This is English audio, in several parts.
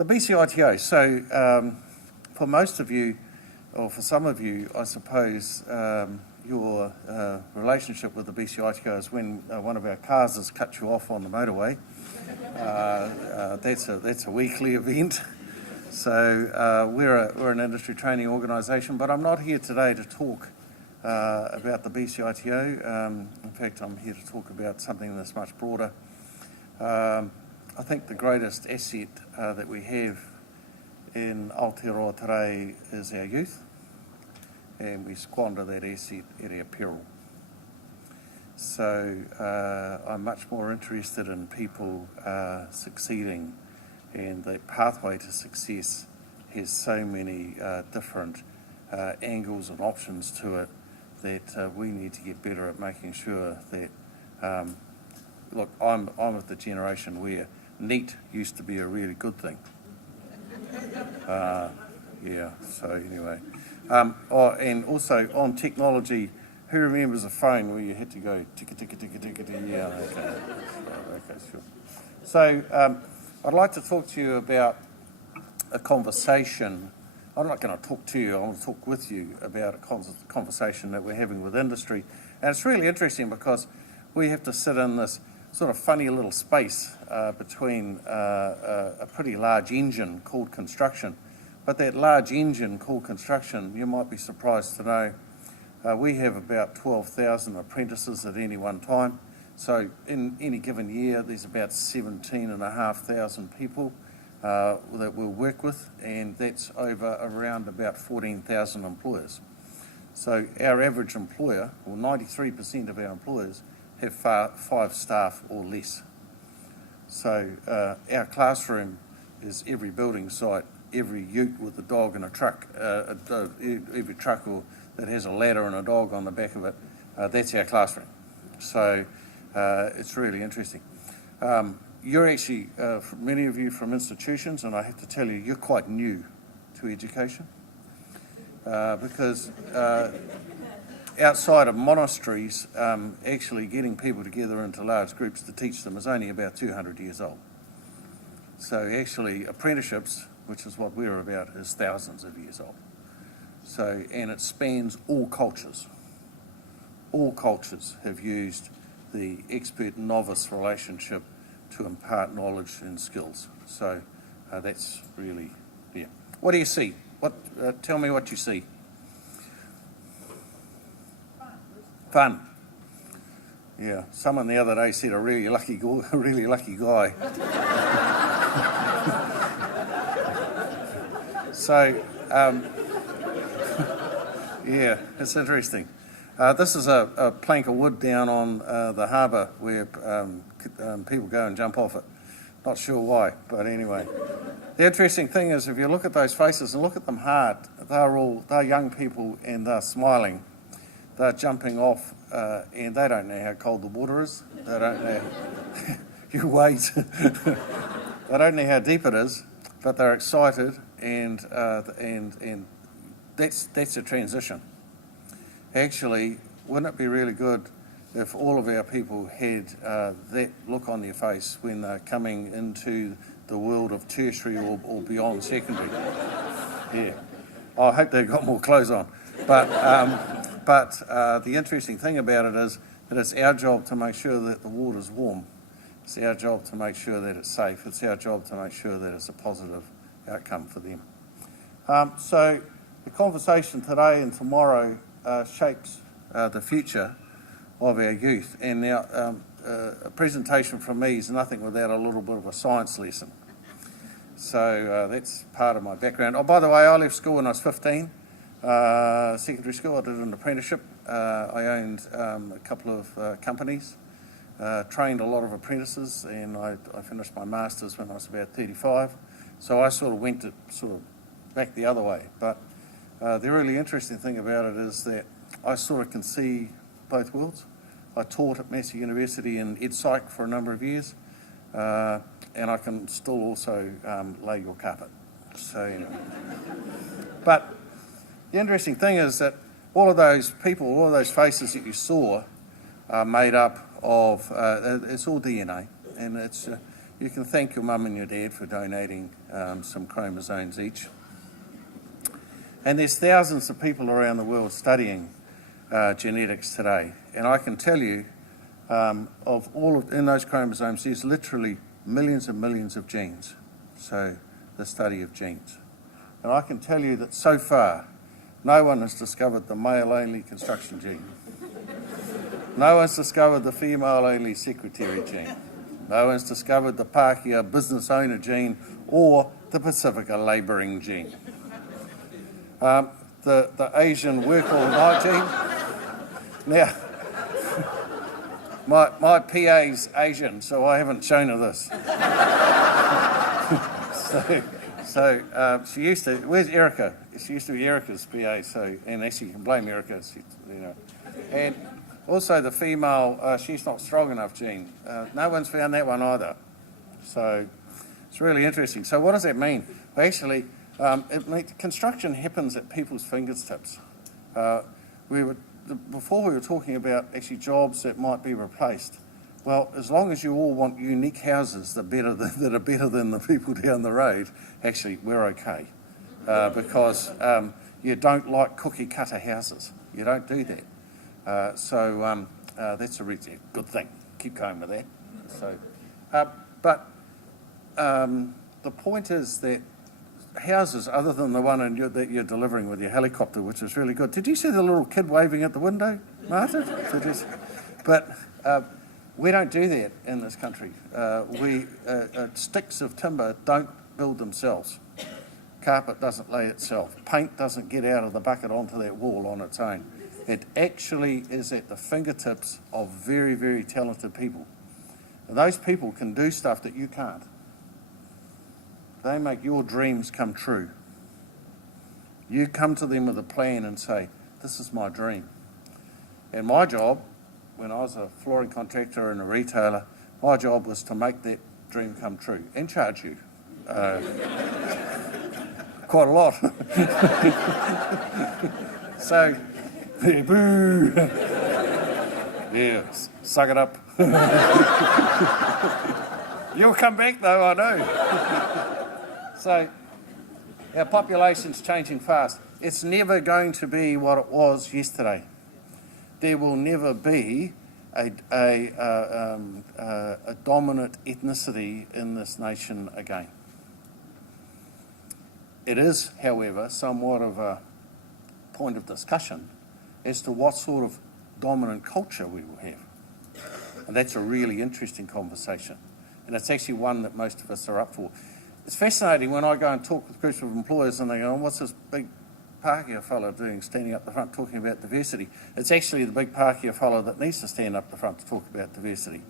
The BCITO. So for most of you, or for some of you, I suppose your relationship with the BCITO is when one of our cars has cut you off on the motorway. That's a weekly event. So we're an industry training organisation, but I'm not here today to talk about the BCITO. In fact, I'm here to talk about something that's much broader. I think the greatest asset that we have in Aotearoa today is our youth, and we squander that asset at our peril. So I'm much more interested in people succeeding, and the pathway to success has so many different angles and options to it that we need to get better at making sure that, look, I'm of the generation where neat used to be a really good thing. So anyway. And also on technology, who remembers a phone where you had to go ticka, ticka, ticka, ticka, ticka? Yeah, okay, sure. So I'd like to talk to you about a conversation. I'm not going to talk to you, I want to talk with you about a conversation that we're having with industry. And it's really interesting because we have to sit in this sort of funny little space between a pretty large engine called construction. But that large engine called construction, you might be surprised to know, we have about 12,000 apprentices at any one time. So in any given year, there's about 17,500 people that we'll work with, and that's over around about 14,000 employers. So our average employer, or 93% of our employers, have 5 staff or less. So our classroom is every building site, every ute with a dog and a truck, every truck that has a ladder and a dog on the back of it, that's our classroom. So it's really interesting. You're actually, many of you from institutions, and I have to tell you, you're quite new to education because outside of monasteries, actually getting people together into large groups to teach them is only about 200 years old. So actually apprenticeships, which is what we're about, is thousands of years old. So, and it spans all cultures. All cultures have used the expert-novice relationship to impart knowledge and skills. So that's really, yeah. What do you see? Tell me what you see. Fun. Yeah, someone the other day said a really lucky guy. So, yeah, it's interesting. This is a plank of wood down on the harbour where people go and jump off it. Not sure why, but anyway. The interesting thing is if you look at those faces and look at them hard, they're young people and they're smiling. They're jumping off and they don't know how cold the water is. They don't know. You wait. They don't know how deep it is, but they're excited and that's a transition. Actually, wouldn't it be really good if all of our people had that look on their face when they're coming into the world of tertiary or beyond secondary? Yeah. I hope they've got more clothes on. But the interesting thing about it is that it's our job to make sure that the water's warm. It's our job to make sure that it's safe. It's our job to make sure that it's a positive outcome for them. So the conversation today and tomorrow shapes the future of our youth. And now a presentation from me is nothing without a little bit of a science lesson. So that's part of my background. Oh, by the way, I left school when I was 15. Secondary school, I did an apprenticeship. I owned a couple of companies, trained a lot of apprentices, and I finished my masters when I was about 35. So I sort of went back the other way. But the really interesting thing about it is that I sort of can see both worlds. I taught at Massey University in EdPsych for a number of years, and I can still also lay your carpet. So, you know. But the interesting thing is that all of those people, all of those faces that you saw are made up of, it's all DNA, and it's you can thank your mum and your dad for donating some chromosomes each. And there's thousands of people around the world studying genetics today. And I can tell you, in those chromosomes, there's literally millions and millions of genes. So the study of genes. And I can tell you that so far, no one has discovered the male-only construction gene. No one's discovered the female-only secretary gene. No one's discovered the Pākehā business owner gene or the Pacifica labouring gene. The Asian work all night gene. Now, my PA's Asian, so I haven't shown her this. So she used to. Where's Erica? She used to be Erica's PA. So, and actually, you can blame Erica. And also the female. She's not strong enough gene. No one's found that one either. So it's really interesting. So what does that mean? Well, actually, construction happens at people's fingertips. Before we were talking about actually jobs that might be replaced. Well, as long as you all want unique houses that are better than the people down the road, actually we're okay, because you don't like cookie cutter houses. You don't do that. So that's a really good thing. Keep going with that. So, but the point is that houses other than the one that you're delivering with your helicopter, which is really good. Did you see the little kid waving at the window, Martin? But we don't do that in this country. Sticks of timber don't build themselves. Carpet doesn't lay itself. Paint doesn't get out of the bucket onto that wall on its own. It actually is at the fingertips of very, very talented people. And those people can do stuff that you can't. They make your dreams come true. You come to them with a plan and say, this is my dream. And my job, when I was a flooring contractor and a retailer, my job was to make that dream come true and charge you. Quite a lot. So, boo! Yeah, suck it up. You'll come back though, I know. So, our population's changing fast. It's never going to be what it was yesterday. There will never be a dominant ethnicity in this nation again. It is, however, somewhat of a point of discussion as to what sort of dominant culture we will have. And that's a really interesting conversation. And it's actually one that most of us are up for. It's fascinating when I go and talk with groups of employers and they go, what's this big Pākehā fellow doing, standing up the front talking about diversity? It's actually the big Pākehā fellow that needs to stand up the front to talk about diversity,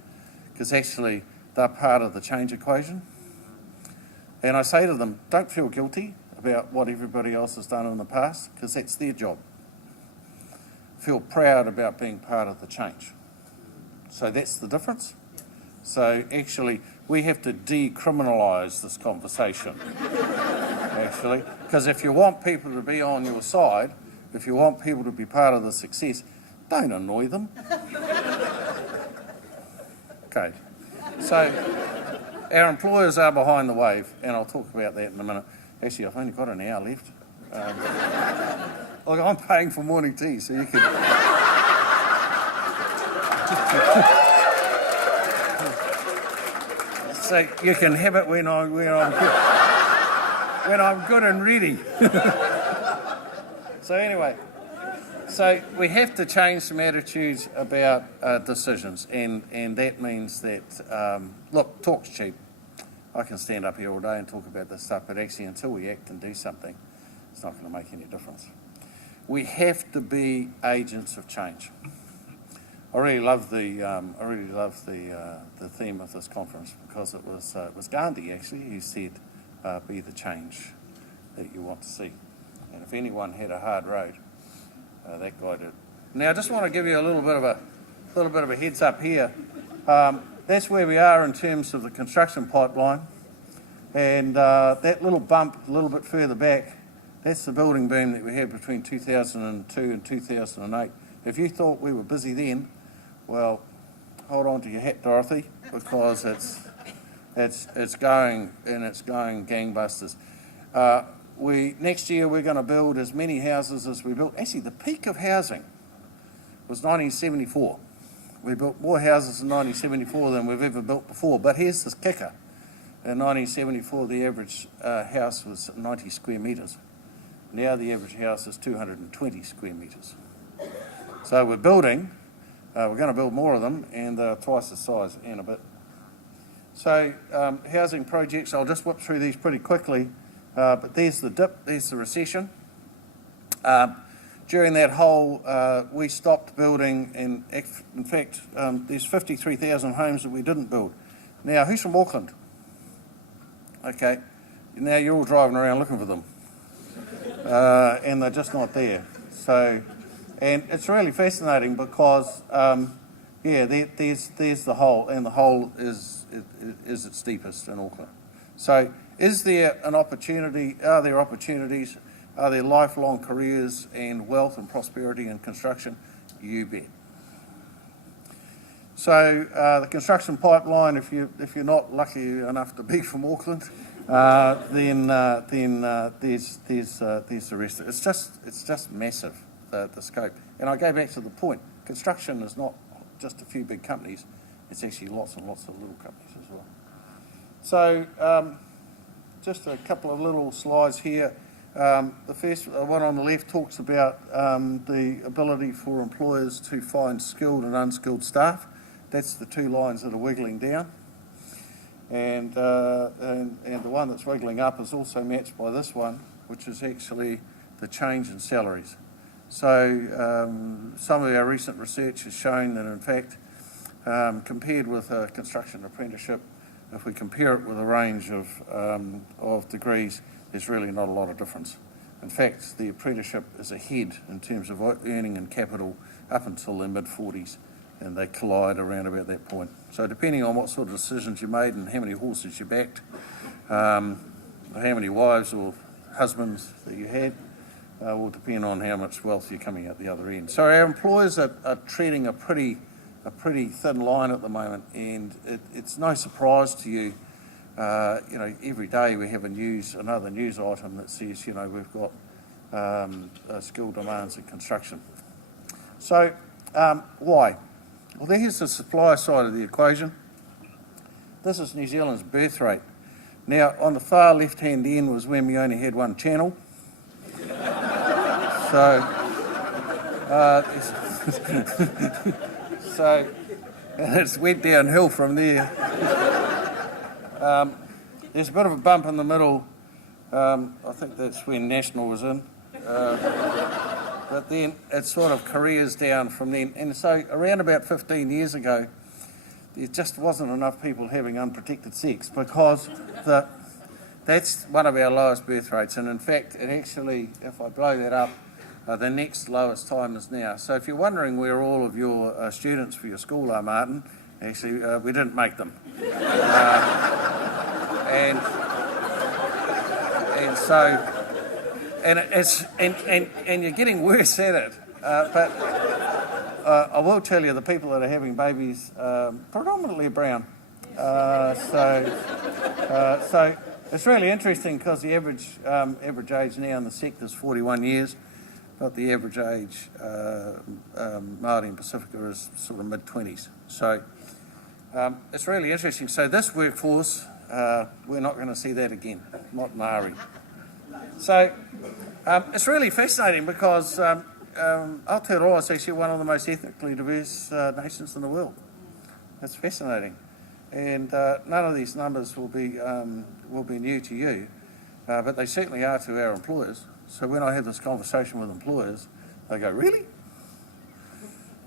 because actually they're part of the change equation. And I say to them, don't feel guilty about what everybody else has done in the past, because that's their job. Feel proud about being part of the change. So that's the difference. So actually, we have to decriminalise this conversation, actually. Because if you want people to be on your side, if you want people to be part of the success, don't annoy them. Okay. So our employers are behind the wave, and I'll talk about that in a minute. Actually, I've only got an hour left. Look, I'm paying for morning tea, so you can... So you can have it when I'm good and ready. So anyway, so we have to change some attitudes about decisions, and that means that look, talk's cheap. I can stand up here all day and talk about this stuff, but actually, until we act and do something, it's not going to make any difference. We have to be agents of change. I really love the theme of this conference, because it was Gandhi actually who said, "Be the change that you want to see." And if anyone had a hard road, that guy did. Now, I just want to give you a little bit of a heads up here. That's where we are in terms of the construction pipeline, and that little bump a little bit further back, that's the building boom that we had between 2002 and 2008. If you thought we were busy then, well, hold on to your hat, Dorothy, because It's going gangbusters. Next year we're going to build as many houses as we built. Actually, the peak of housing was 1974. We built more houses in 1974 than we've ever built before. But here's the kicker. In 1974, the average house was 90 square metres. Now the average house is 220 square metres. So we're building, we're going to build more of them, and they're twice the size in a bit. So housing projects, I'll just whip through these pretty quickly, but there's the dip, there's the recession. During that whole, we stopped building, and in fact, there's 53,000 homes that we didn't build. Now, who's from Auckland? Okay, now you're all driving around looking for them, and they're just not there. So, and it's really fascinating because, there's the hole, and the hole is its deepest in Auckland. So, is there an opportunity? Are there opportunities? Are there lifelong careers and wealth and prosperity in construction? You bet. So the construction pipeline, if you're not lucky enough to be from Auckland, then there's the rest. It's just massive, the scope. And I go back to the point. Construction is not just a few big companies. It's actually lots and lots of little companies as well. So just a couple of little slides here. The first one on the left talks about the ability for employers to find skilled and unskilled staff. That's the two lines that are wiggling down. And the one that's wiggling up is also matched by this one, which is actually the change in salaries. So some of our recent research has shown that, in fact, compared with a construction apprenticeship, if we compare it with a range of degrees, there's really not a lot of difference. In fact, the apprenticeship is ahead in terms of earning and capital up until their mid-40s, and they collide around about that point. So depending on what sort of decisions you made and how many horses you backed, how many wives or husbands that you had, will depend on how much wealth you're coming out the other end. So our employers are treading a pretty thin line at the moment, and it's no surprise to you. Every day we have another news item that says, we've got skill demands in construction. So why? Well, there's the supply side of the equation. This is New Zealand's birth rate. Now, on the far left-hand end was when we only had one channel. So it's went downhill from there. There's a bit of a bump in the middle. I think that's when National was in. But then it sort of careers down from then. And so around about 15 years ago, there just wasn't enough people having unprotected sex because that's one of our lowest birth rates. And in fact, it actually, if I blow that up, the next lowest time is now. So if you're wondering where all of your students for your school are, Martin, actually, we didn't make them. And you're getting worse at it. But I will tell you, the people that are having babies predominantly brown. So it's really interesting because the average age now in the sector is 41 years, but the average age Māori and Pasifika is sort of mid-20s. So it's really interesting. So this workforce, we're not going to see that again, not Māori. So it's really fascinating because Aotearoa is actually one of the most ethnically diverse nations in the world. That's fascinating. And none of these numbers will be new to you, but they certainly are to our employers. So when I have this conversation with employers, they go, really?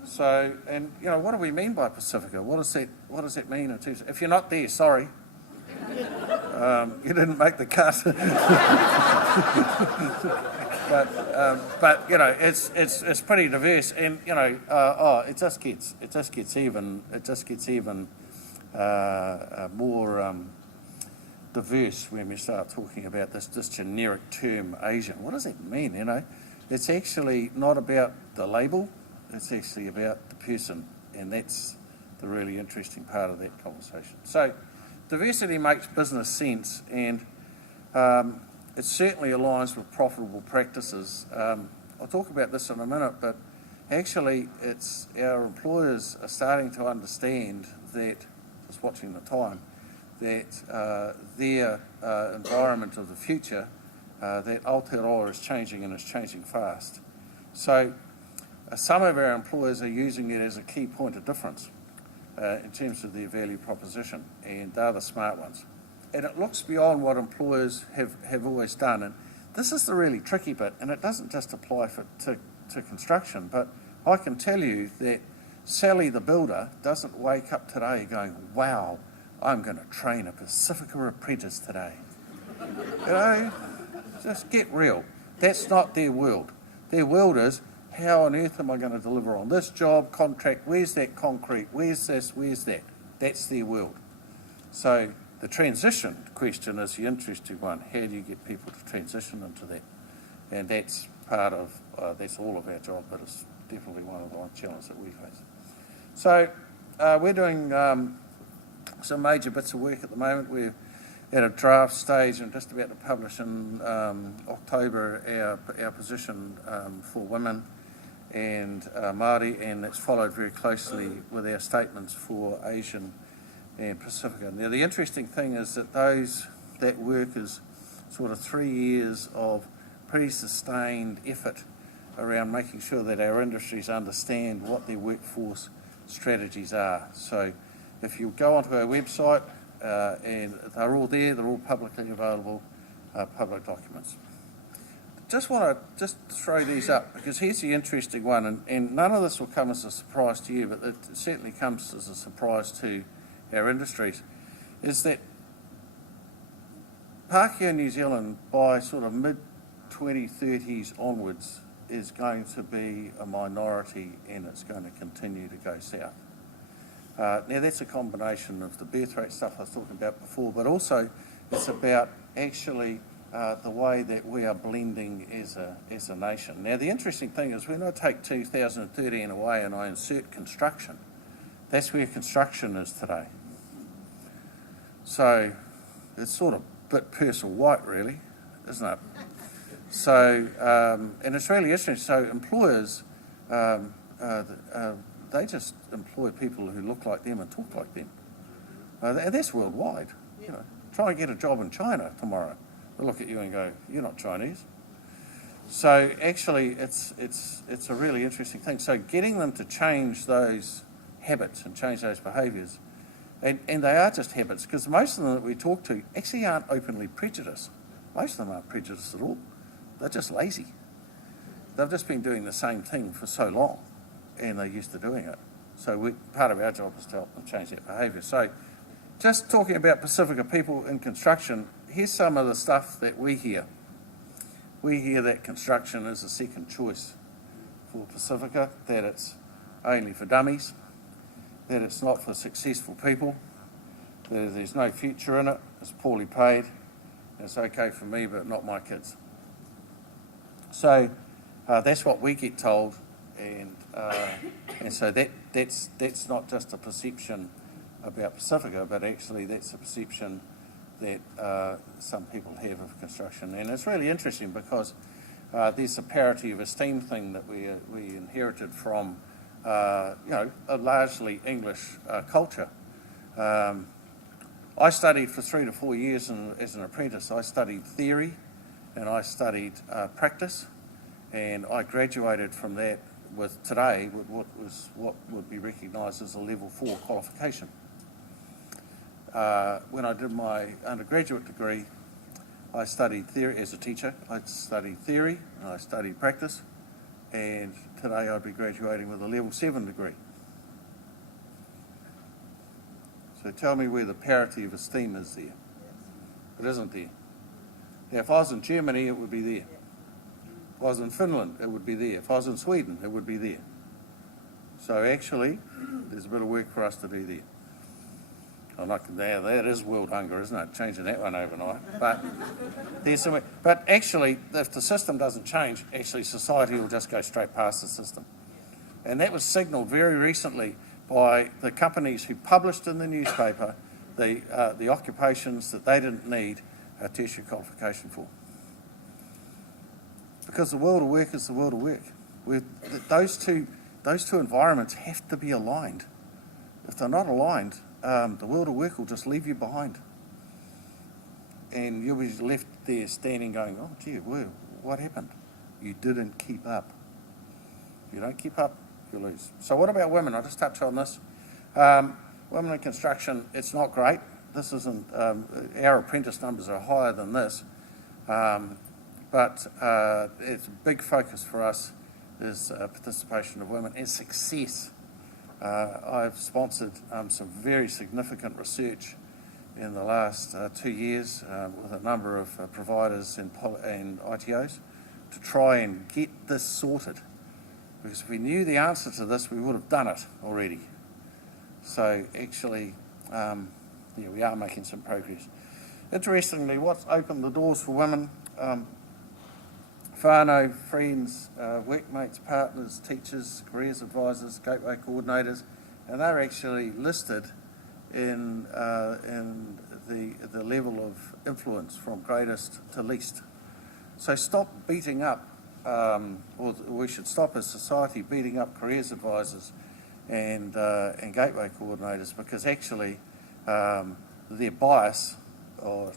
So, and what do we mean by Pasifika? What does that mean in terms of, if you're not there, sorry. You didn't make the cut. but it's pretty diverse, and it just gets even more diverse when we start talking about this generic term Asian. What does that mean? It's actually not about the label. It's actually about the person, and that's the really interesting part of that conversation. So diversity makes business sense, and it certainly aligns with profitable practices. I'll talk about this in a minute, but actually it's our employers are starting to understand that, just watching the time, that their environment of the future, that Aotearoa is changing, and it's changing fast. So some of our employers are using it as a key point of difference in terms of their value proposition, and they're the smart ones. And it looks beyond what employers have always done, and this is the really tricky bit, and it doesn't just apply to construction, but I can tell you that Sally the builder doesn't wake up today going, wow, I'm going to train a Pasifika apprentice today. You know, just get real. That's not their world. Their world is, how on earth am I going to deliver on this job, contract, where's that concrete, where's this, where's that? That's their world. So the transition question is the interesting one. How do you get people to transition into that? And that's part of, that's all of our job, but it's definitely one of the challenges that we face. So we're doing some major bits of work at the moment. We're at a draft stage and just about to publish in October our position for women and Māori, and it's followed very closely with our statements for Asian and Pacifica. Now the interesting thing is that that work is sort of 3 years of pretty sustained effort around making sure that our industries understand what their workforce strategies are. So if you go onto our website, and they're all there, they're all publicly available, public documents. Just want to throw these up, because here's the interesting one, and none of this will come as a surprise to you, but it certainly comes as a surprise to our industries, is that Pākehā New Zealand by sort of mid-2030s onwards is going to be a minority, and it's going to continue to go south. Now that's a combination of the birth rate stuff I was talking about before, but also it's about actually the way that we are blending as a nation. Now the interesting thing is when I take 2013 away and I insert construction, that's where construction is today. So it's sort of a bit personal white really, isn't it? So, and it's really interesting. So employers, they just employ people who look like them and talk like them. And that's worldwide. You know, try and get a job in China tomorrow. They'll look at you and go, "You're not Chinese." So actually, it's a really interesting thing. So getting them to change those habits and change those behaviours, and they are just habits, because most of them that we talk to actually aren't openly prejudiced. Most of them aren't prejudiced at all. They're just lazy. They've just been doing the same thing for so long, and they're used to doing it. So part of our job is to help them change that behaviour. So just talking about Pasifika people in construction, here's some of the stuff that we hear. We hear that construction is a second choice for Pasifika, that it's only for dummies, that it's not for successful people, that there's no future in it, it's poorly paid, it's okay for me but not my kids. So that's what we get told, and so that's not just a perception about Pasifika, but actually that's a perception that some people have of construction. And it's really interesting because there's a parity of esteem thing that we inherited from a largely English culture. I studied for 3 to 4 years as an apprentice. I studied theory and I studied practice, and I graduated from that with today with what would be recognised as a level 4 qualification. When I did my undergraduate degree, I studied theory as a teacher. I studied theory and I studied practice, and today I'd be graduating with a level 7 degree. So tell me where the parity of esteem is there. It isn't there. Now, if I was in Germany, it would be there. If I was in Finland, it would be there. If I was in Sweden, it would be there. So actually, there's a bit of work for us to do there. That is world hunger, isn't it? Changing that one overnight. But there's some. But actually, if the system doesn't change, actually society will just go straight past the system. And that was signalled very recently by the companies who published in the newspaper the occupations that they didn't need a tertiary qualification for. Because the world of work is the world of work. Those two environments have to be aligned. If they're not aligned, the world of work will just leave you behind. And you'll be left there standing going, oh gee, what happened? You didn't keep up. If you don't keep up, you lose. So what about women? I'll just touch on this. Women in construction, it's not great. This isn't, our apprentice numbers are higher than this. But it's a big focus for us is participation of women and success. I've sponsored some very significant research in the last 2 years with a number of providers and ITOs to try and get this sorted. Because if we knew the answer to this, we would have done it already. So actually, we are making some progress. Interestingly, what's opened the doors for women, whānau, friends, workmates, partners, teachers, careers advisors, gateway coordinators, and they're actually listed in the level of influence from greatest to least. So stop beating up, or we should stop as society beating up careers advisors and gateway coordinators, because actually their bias, or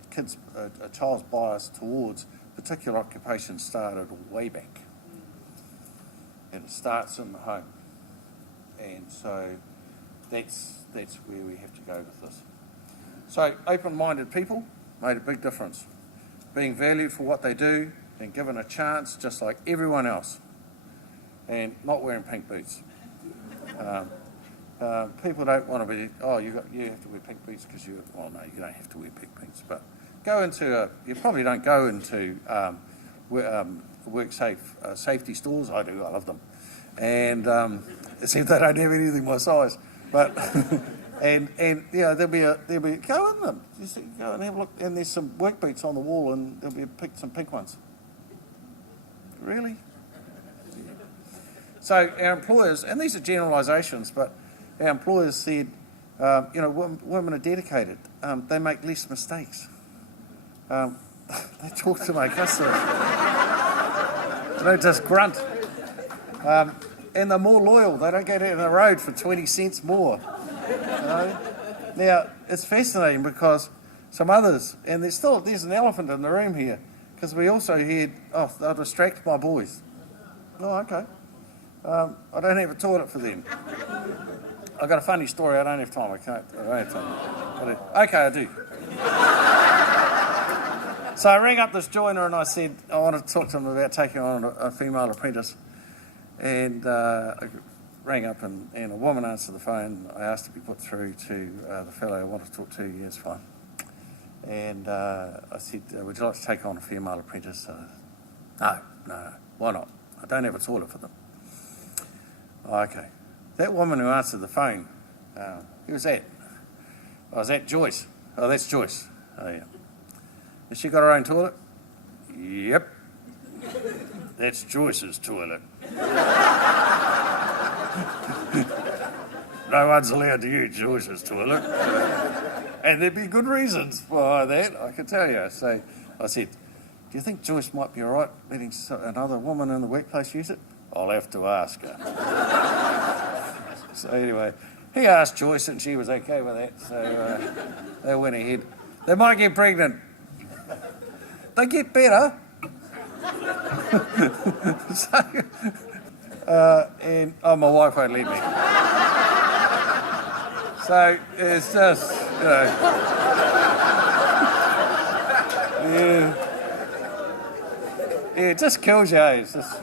a child's bias towards particular occupation started way back, and it starts in the home, and so that's where we have to go with this. So open-minded people made a big difference, being valued for what they do and given a chance just like everyone else, and not wearing pink boots. People don't want to be, you have to wear pink boots because no, you don't have to wear pink boots, but you probably don't go into safety stores. I do, I love them. And except they don't have anything my size. But and there'll be go in them. You see, go and have a look, and there's some work boots on the wall, and there'll be some pink ones. Really? Yeah. So our employers, and these are generalisations, but our employers said, women are dedicated. They make less mistakes. They talk to my customers. They don't just grunt. And they're more loyal. They don't go down the road for 20 cents more. Now, it's fascinating because some others, and there's an elephant in the room here, because we also heard, they'll distract my boys. Oh, okay. I don't have a toilet for them. I've got a funny story. I don't have time. I don't have time. Okay, I do. So I rang up this joiner and I said I wanted to talk to him about taking on a female apprentice. And I rang up and a woman answered the phone. I asked to be put through to the fellow I wanted to talk to. Yes, fine. And I said, would you like to take on a female apprentice? No, why not? I don't have a toilet for them. Okay. That woman who answered the phone, who was that? Oh, is that Joyce? Oh, that's Joyce. Oh, yeah. Has she got her own toilet? Yep. That's Joyce's toilet. No one's allowed to use Joyce's toilet. And there'd be good reasons for that, I can tell you. So I said, do you think Joyce might be all right letting another woman in the workplace use it? I'll have to ask her. So anyway, he asked Joyce and she was okay with that. So they went ahead. They might get pregnant. They get better. And my wife won't let me. So it's just, it just kills you. It's just,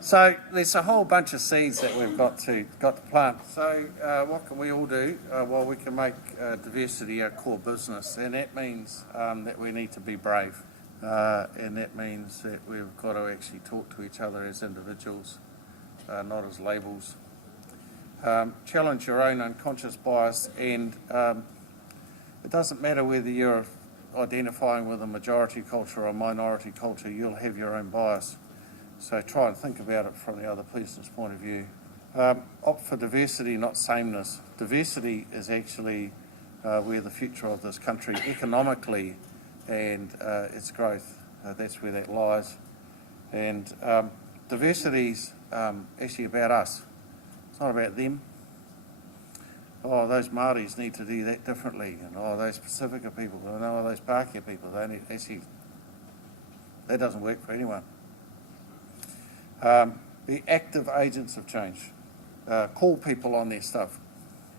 So there's a whole bunch of seeds that we've got to plant. So what can we all do? Well, we can make diversity our core business, and that means that we need to be brave. And that means that we've got to actually talk to each other as individuals, not as labels. Challenge your own unconscious bias, and it doesn't matter whether you're identifying with a majority culture or a minority culture, you'll have your own bias. So try and think about it from the other person's point of view. Opt for diversity, not sameness. Diversity is actually we're the future of this country economically and its growth. That's where that lies. And diversity's actually about us. It's not about them. Oh, those Māoris need to do that differently, and oh, those Pasifika people, and oh, those Pākehā people, they need, actually, that doesn't work for anyone. Be active agents of change. Call people on their stuff.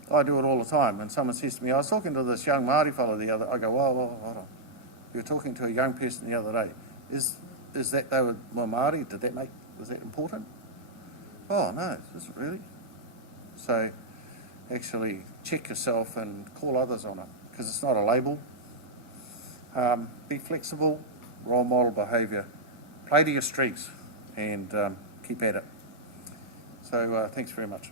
I do it all the time. When someone says to me, I was talking to this young Māori fellow the other, I go, whoa, hold on. You were talking to a young person the other day. Is that they were Māori? Was that important? Oh, no, is it really? So actually check yourself and call others on it, because it's not a label. Be flexible, role model behaviour, play to your strengths, and keep at it. So thanks very much.